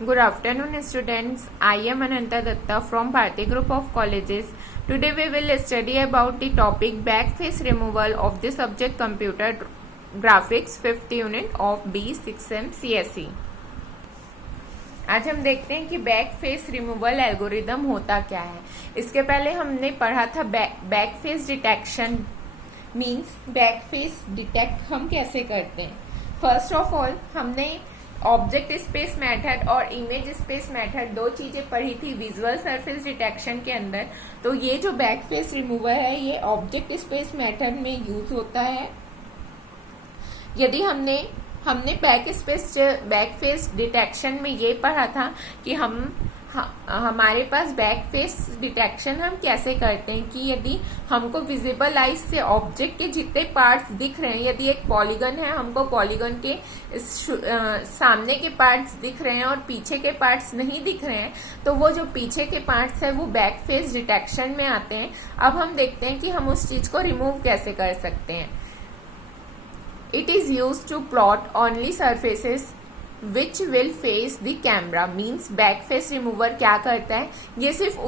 Good afternoon, students. I am Ananta Datta from Bharti Group of Colleges. Today we will study about the topic backface removal of the subject Computer Graphics 5th unit of B6M CSE. आज हम देखते हैं कि back face removal algorithm होता क्या है। इसके पहले हमने पढ़ा था back face detection means back face detect हम कैसे करते हैं। फर्स्ट ऑफ ऑल हमने ऑब्जेक्ट स्पेस मेथड और इमेज स्पेस मेथड दो चीजें पढ़ी थी विजुअल सरफेस डिटेक्शन के अंदर। तो ये जो बैक फेस रिमूवर है ये ऑब्जेक्ट स्पेस मेथड में यूज होता है। यदि हमने बैक फेस डिटेक्शन में ये पढ़ा था कि हमारे पास बैक फेस डिटेक्शन हम कैसे करते हैं कि यदि हमको विजिबल आइज से ऑब्जेक्ट के जितने पार्ट्स दिख रहे हैं, यदि एक पॉलीगन है हमको पॉलीगन के सामने के पार्ट्स दिख रहे हैं और पीछे के पार्ट्स नहीं दिख रहे हैं, तो वो जो पीछे के पार्ट्स है वो बैक फेस डिटेक्शन में आते हैं। अब हम देखते हैं कि हम उस चीज को रिमूव कैसे कर सकते हैं। It is used to plot only surfaces which will face the camera means back face remover क्या करता है, ये सिर्फ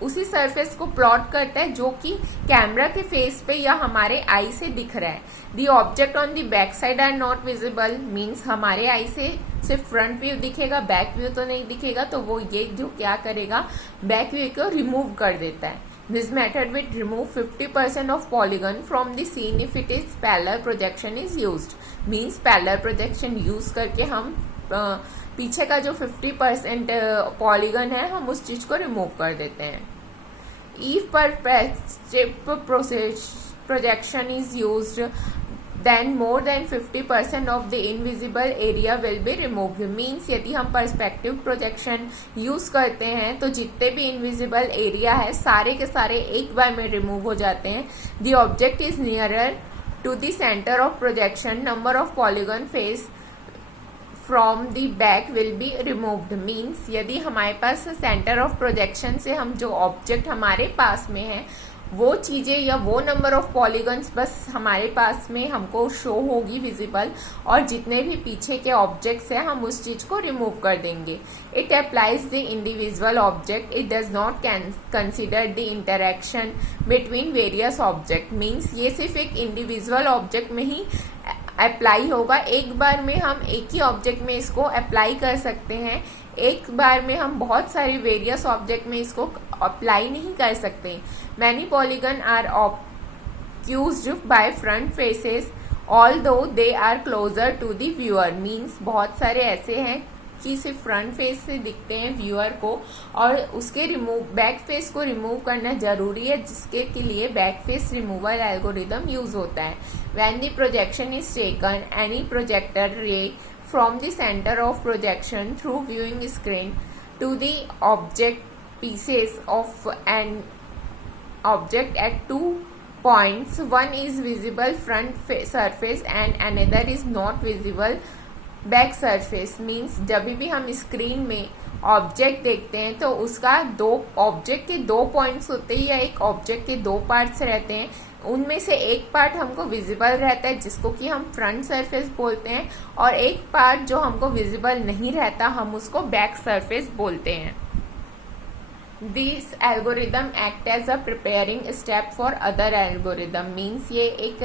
उसी सरफेस को प्लॉट करता है जो कि कैमरा के फेस पे या हमारे आई से दिख रहा है। The object on the back side are not visible means हमारे आई से सिर्फ फ्रंट व्यू दिखेगा, बैक व्यू तो नहीं दिखेगा। तो वो ये जो क्या करेगा, बैक व्यू को रिमूव कर देता है। This method will remove 50% of polygon from the scene if it is parallel projection is used. Means parallel projection use करके हम पीछे का जो 50% पॉलीगन है हम उस चीज को रिमूव कर देते हैं। If perspective projection is used, then more than 50% of the invisible area will be removed. Means यदि हम पर्सपेक्टिव प्रोजेक्शन यूज करते हैं तो जितने भी इनविजिबल एरिया है सारे के सारे एक बार में रिमूव हो जाते हैं। The object is nearer to the center of projection. Number of polygon face from the back will be removed. Means यदि हमारे पास सेंटर ऑफ प्रोजेक्शन से हम जो ऑब्जेक्ट हमारे पास में है वो चीजें या वो नंबर ऑफ पॉलीगन्स बस हमारे पास में हमको शो होगी विजिबल, और जितने भी पीछे के ऑब्जेक्ट्स हैं हम उस चीज को रिमूव कर देंगे। It applies the individual object, it does not consider the interaction between various object. Means ये सिर्फ एक इंडिविजुअल ऑब्जेक्ट में ही अप्लाई होगा। एक बार में हम एक ही ऑब्जेक्ट में इसको अप्लाई कर सकते हैं, एक बार में हम बहुत सारी वेरियस ऑब्जेक्ट में इसको अप्लाई नहीं कर सकते। Many polygon are obscured by front faces although they are closer to the viewer. Means बहुत सारे ऐसे हैं कि सिर्फ फ्रंट फेस से दिखते हैं व्यूअर को, और उसके बैक फेस को रिमूव करना जरूरी है, जिसके के लिए back face removal algorithm use होता है। When the projection is taken any projector रे from the center of projection through viewing screen to the object pieces of an object at 2 points. One is visible front surface and another is not visible back surface. Means जब भी हम screen में object देखते हैं तो उसका दो object के दो पॉइंट्स होते हैं या एक ऑब्जेक्ट के दो पार्ट्स रहते हैं। उनमें से एक पार्ट हमको विजिबल रहता है जिसको कि हम फ्रंट सरफेस बोलते हैं, और एक पार्ट जो हमको विजिबल नहीं रहता हम उसको बैक सरफेस बोलते हैं। This algorithm act as a preparing step for other algorithm. Means ये एक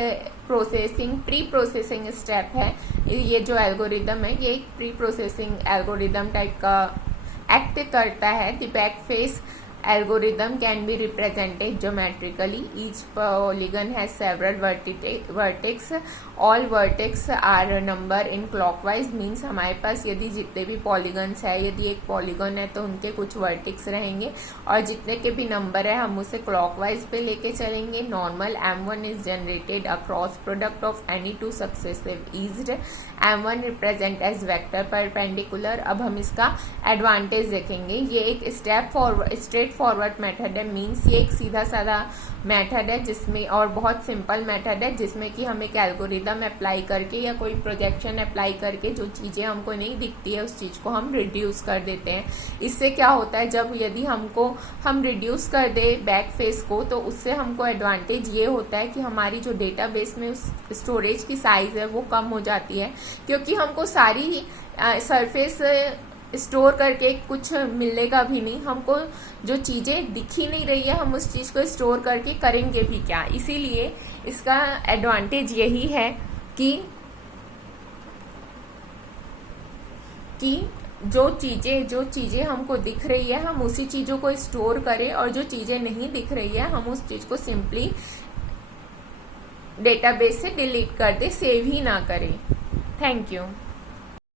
प्री प्रोसेसिंग स्टेप है। ये जो एल्गोरिदम है ये एक प्री प्रोसेसिंग एल्गोरिदम टाइप का एक्ट करता है। The back face algorithm can be represented geometrically. Each polygon has several vertex. All vertex are numbered in clockwise. Means हमारे पास यदि जितने भी polygons है, यदि एक polygon है तो उनके कुछ vertex रहेंगे और जितने के भी नंबर है हम उसे clockwise पे लेके चलेंगे। Normal M1 is generated a cross product of any two successive edged M1 represent as vector perpendicular। अब हम इसका एडवांटेज देखेंगे। ये एक स्ट्रेट स्ट्रेट फॉरवर्ड मेथड है, मीन्स ये एक सीधा साधा मेथड है जिसमें, और बहुत सिंपल मेथड है जिसमें कि हम एक एल्गोरिदम अप्लाई करके या कोई प्रोजेक्शन अप्लाई करके जो चीज़ें हमको नहीं दिखती है उस चीज़ को हम रिड्यूस कर देते हैं। इससे क्या होता है, जब यदि हम रिड्यूस कर दे बैक फेस को, तो उससे हमको एडवांटेज ये होता है कि हमारी जो डेटाबेस में स्टोरेज की साइज़ है वो कम हो जाती है, क्योंकि हमको सारी सरफेस स्टोर करके कुछ मिलेगा भी नहीं। हमको जो चीज़ें दिख ही नहीं रही है, हम उस चीज़ को स्टोर करके करेंगे भी क्या। इसीलिए इसका एडवांटेज यही है कि जो चीज़ें हमको दिख रही है हम उसी चीज़ों को स्टोर करें, और जो चीज़ें नहीं दिख रही है हम उस चीज़ को सिंपली डेटाबेस से डिलीट कर दे, सेव ही ना करें। Thank you.